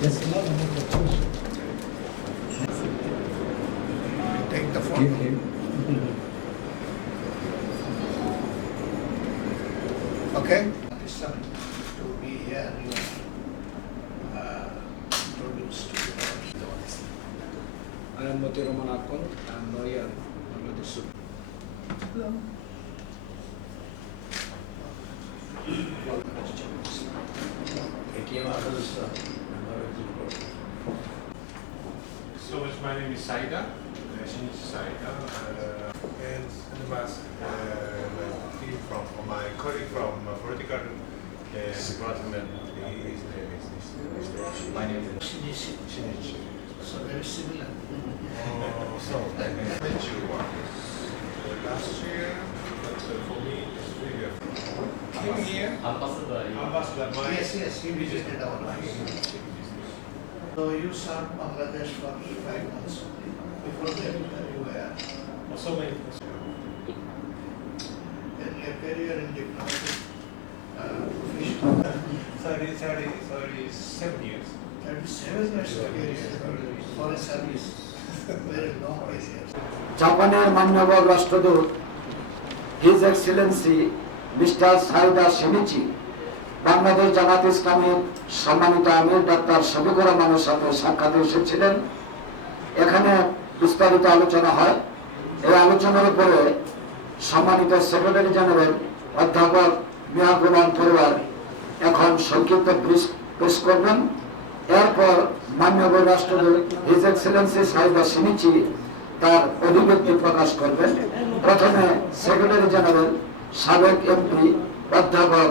Oke, mari kita lanjutkan. you. So much. My name is Saida, uh, Saida, uh, and the mask uh, from, from my colleague from uh, political uh, department. His name is Mr. My name is CDC, Shinichi. so very similar. Uh, so I met you once uh, last year, but uh, for me it's really Came here. Ambassador, ambassador. My Yes, yes, he visited our office. So you served Bangladesh for five months. Before that, uh, you were so many. earlier career in diplomatic uh, profession. 30, 30, 37 years. Thirty-seven years of career, foreign service, very long career. জাপানের মান্যবর রাষ্ট্রদূত his excellency mister সাইদা সেমিচি বাংলাদেশ জামাত ইসলামের সম্মানিত আমির doctor Shafiqur রহমানের সাথে সাক্ষাৎ এসেছিলেন। এখানে বিস্তারিত আলোচনা হয়। এই আলোচনার উপরে সম্মানিত সেক্রেটারি জেনারেল অধ্যাপক মিয়া গুলাম পরিবার এখন সংক্ষিপ্ত পেশ করবেন। এরপর মাননীয় রাষ্ট্রদূত হিজ এক্সেলেন্সি সাইদা সিনিচি তার অভিব্যক্তি প্রকাশ করবেন। প্রথমে সেক্রেটারি জেনারেল সাবেক এমপি অধ্যাপক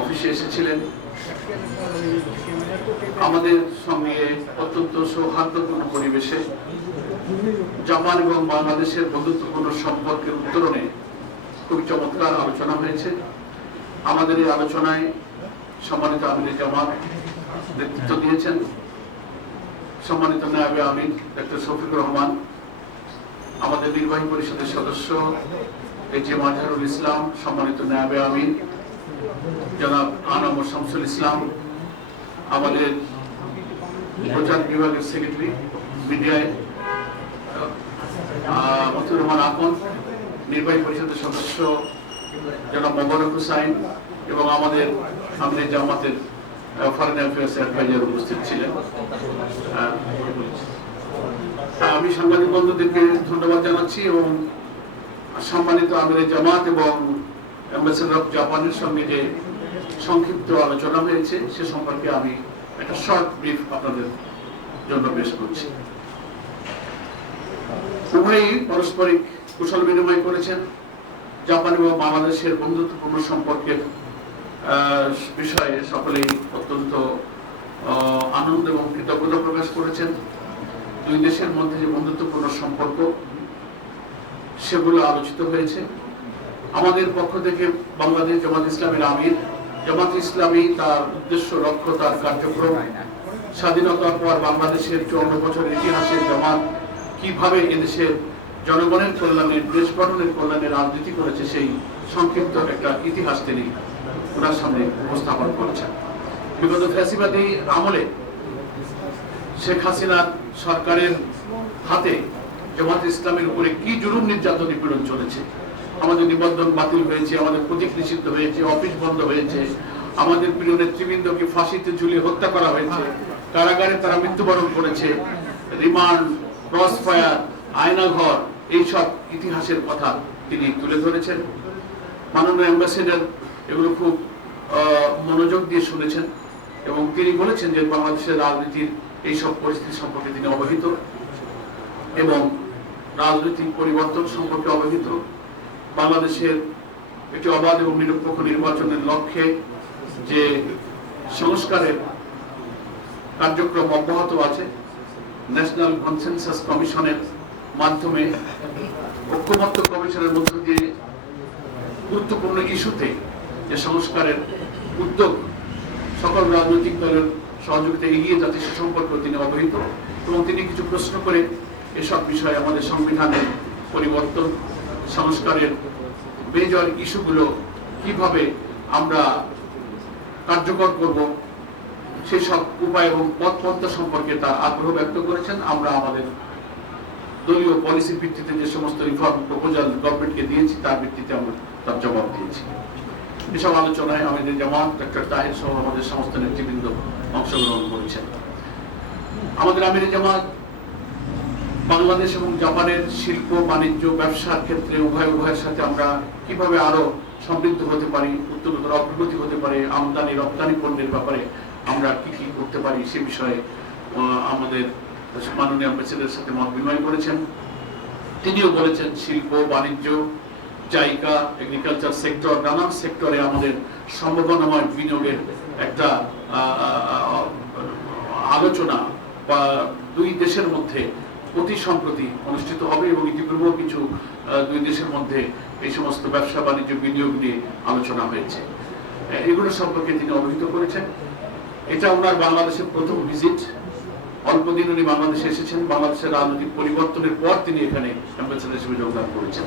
অফিসে এসেছিলেন। আমাদের সঙ্গে অত্যন্ত সৌহার্দ্যপূর্ণ পরিবেশে জাপান এবং বাংলাদেশের বন্ধুত্বপূর্ণ সম্পর্কের উত্তরণে খুবই চমৎকার আলোচনা হয়েছে। আমাদের এই আলোচনায় সম্মানিত আমির জামাত নেতৃত্ব দিয়েছেন। সম্মানিত নায়বে আমির ডক্টর শফিকুর রহমান, আমাদের নির্বাহী পরিষদের সদস্য এইচ এ মাজহারুল ইসলাম, সম্মানিত নায়বে আমির জনাব আনাম শামসুল ইসলাম, আমাদের প্রচার বিভাগের সেক্রেটারি মিডিয়ায় মতুর রহমান আকন, নির্বাহী পরিষদের সদস্য, জনাব মোবারক হুসাইন এবং আমাদের আমাদের জামাতের ফরেন অ্যাফেয়ার্স অ্যাডভাইজার উপস্থিত ছিলেন। আমি সাংবাদিক বন্ধুদেরকে ধন্যবাদ জানাচ্ছি এবং সম্মানিত আমিরের জামাত এবং অ্যাম্বাসেডর অফ জাপানের সঙ্গে যে সংক্ষিপ্ত আলোচনা হয়েছে, সে সম্পর্কে আমি একটা শর্ট ব্রিফ আপনাদের জন্য পেশ করছি। উভয়ই পারস্পরিক কুশল বিনিময় করেছেন। জাপান এবং বাংলাদেশের বন্ধুত্বপূর্ণ সম্পর্কের বিষয়ে সকলেই অত্যন্ত আনন্দ এবং কৃতজ্ঞতা প্রকাশ করেছেন। দুই দেশের মধ্যে যে বন্ধুত্বপূর্ণ সম্পর্ক, সেগুলো আলোচিত হয়েছে। আমাদের পক্ষ থেকে বাংলাদেশ জামাত ইসলামের আমির, জামাত ইসলামী তার উদ্দেশ্য, লক্ষ্য, তার কার্যক্রম, স্বাধীনতার পর বাংলাদেশের চুয়ান্ন বছরের ইতিহাসে জামাত কীভাবে এদেশের জনগণের কল্যাণে দেশ গঠনের কল্যাণে রাজনীতি করেছে সেই সংক্ষিপ্ত একটা ইতিহাস তিনি ওনার সামনে উপস্থাপন করেছেন। বিগত ফ্যাসিবাদী আমলে শেখ হাসিনার সরকারের হাতে জামাত ইসলামের উপরে কি জুলুম নির্যাতন নিপীড়ন চলেছে? আমাদের নিবন্ধন বাতিল হয়েছে, আমাদের প্রতীক নিষিদ্ধ হয়েছে, অফিস বন্ধ হয়েছে। আমাদের প্রিয় নেতৃবৃন্দকে ফাঁসিতে ঝুলিয়ে হত্যা করা হয়েছে। কারাগারে তারা মৃত্যুবরণ করেছে। রিমান্ড ক্রস ফায়ার আয়নাঘর, এইসব ইতিহাসের কথা তিনি তুলে ধরেছেন। মাননীয় অ্যাম্বাসেডার এগুলো খুব মনোযোগ দিয়ে শুনেছেন এবং তিনি বলেছেন যে বাংলাদেশের রাজনীতির এইসব পরিস্থিতি সম্পর্কে তিনি অবহিত এবং রাজনৈতিক পরিবর্তন সম্পর্কে অবহিত। বাংলাদেশের একটি অবাধ এবং নিরপেক্ষ নির্বাচনের লক্ষ্যে যে সংস্কারের কার্যক্রম অব্যাহত আছে ন্যাশনাল কনসেনসাস কমিশনের মাধ্যমে ঐক্যমত্য কমিশনের মধ্য দিয়ে গুরুত্বপূর্ণ ইস্যুতে যে সংস্কারের উদ্যোগ সকল রাজনৈতিক দলের সহযোগিতা এগিয়ে যাচ্ছে সে সম্পর্কে তিনি অবহিত এবং তিনি কিছু প্রশ্ন করে এসব বিষয়ে আমাদের সংবিধানের পরিবর্তন সংস্কারের মেজর ইস্যুগুলো কীভাবে আমরা কার্যকর করব সেই সব উপায় এবং পথ পন্থা সম্পর্কে তার আগ্রহ ব্যক্ত করেছেন। আমরা আমাদের দলীয় পলিসির ভিত্তিতে যে সমস্ত রিফর্ম প্রপোজাল গভর্নমেন্টকে দিয়েছি, তার ভিত্তিতে আমরা তার জবাব দিয়েছি। এসব আলোচনায় আমাদের জামাত ডক্টর তাহির সহ আমাদের সমস্ত নেতৃবৃন্দ অংশগ্রহণ করেছেন। আমাদের আমির জামাত বাংলাদেশ এবং জাপানের শিল্প, বাণিজ্য, ব্যবসার ক্ষেত্রে উভয় উভয়ের সাথে আমরা কীভাবে আরও সমৃদ্ধ হতে পারি উত্তরোত্তর অগ্রগতি হতে পারে, আমদানি, রপ্তানি পণ্যের ব্যাপারে আমরা কি কি করতে পারি সে বিষয়ে আমাদের মাননীয় অ্যাম্বাসেডারের সাথে মত বিনিময় করেছেন। তিনিও বলেছেন শিল্প, বাণিজ্য, জায়গা এগ্রিকালচার সেক্টর নানান সেক্টরে আমাদের সম্ভাবনাময় বিনিয়োগের একটা আলোচনা বা দুই দেশের মধ্যে অতি সম্প্রতি অনুষ্ঠিত হবে এবং ইতিপূর্বেও কিছু দুই দেশের মধ্যে এই সমস্ত ব্যবসা বাণিজ্য বিনিয়োগ নিয়ে আলোচনা হয়েছে। এগুলো সম্পর্কে তিনি অবহিত করেছেন। এটা ওনার বাংলাদেশের প্রথম ভিজিট অল্পদিন উনি বাংলাদেশে এসেছেন। বাংলাদেশের রাজনৈতিক পরিবর্তনের পর তিনি এখানে অ্যাম্বাসেডার হিসেবে যোগদান করেছেন।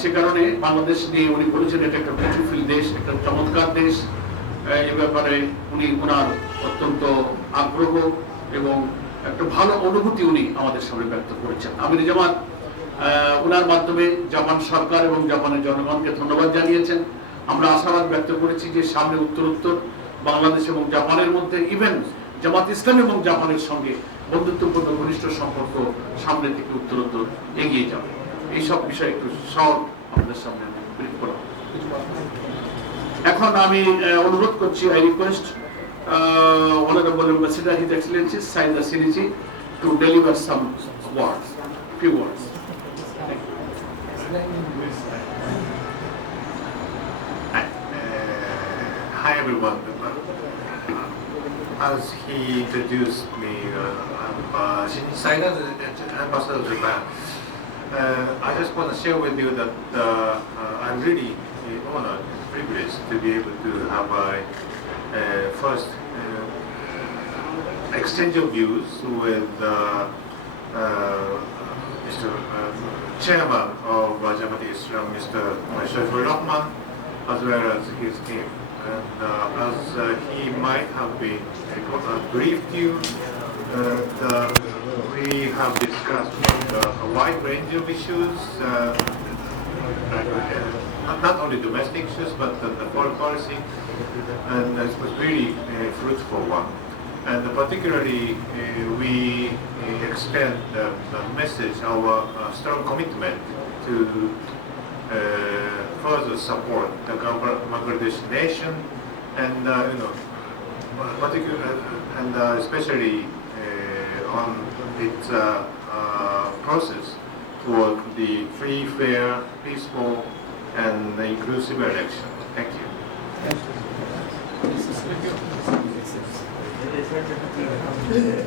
সে কারণে বাংলাদেশ নিয়ে উনি বলেছেন, এটা একটা বিউটিফুল দেশ, একটা চমৎকার দেশ। এ ব্যাপারে উনি ওনার অত্যন্ত আগ্রহ এবং একটা ভালো অনুভূতি উনি আমাদের সামনে ব্যক্ত করেছেন। আমির জামাত ওনার মাধ্যমে জাপান সরকার এবং জাপানের জনগণকে ধন্যবাদ জানিয়েছেন। আমরা আশাবাদ ব্যক্ত করেছি যে সামনে উত্তর উত্তর বাংলাদেশ এবং জাপানের মধ্যে ইভেন জামাত ইসলাম এবং জাপানের সঙ্গে বন্ধুত্বপূর্ণ ঘনিষ্ঠ সম্পর্ক সামনের দিকে উত্তরোত্তর এগিয়ে যাবে। এইসব বিষয়ে একটু সহজ আমাদের সামনে। এখন আমি অনুরোধ করছি I request uh, Honorable Ambassador, His Excellency signed the CDC to deliver some words, few words. Thank you. Hi everyone. As he introduced me, uh, I'm Ambassador of Japan. Uh, I just want to share with you that uh, I'm really honored and privileged to be able to have a first uh, exchange of views with uh, uh, Mr. Uh, Chairman of uh, Jamaat Islam, Mr. Shaifur Rahman, as well as his team. And uh, as uh, he might have been uh, briefed you, uh, the, we have discussed uh, a wide range of issues, uh, uh, not only domestic issues, but the, the foreign policy, and it was really a fruitful one. And particularly, uh, we uh, extend the, message, our uh, strong commitment to uh, further support the Bangla- Bangladesh nation, and uh, you know, particular and uh, especially uh, on its uh, uh, process toward the free, fair, peaceful, and the inclusive election. Thank you. Thank you.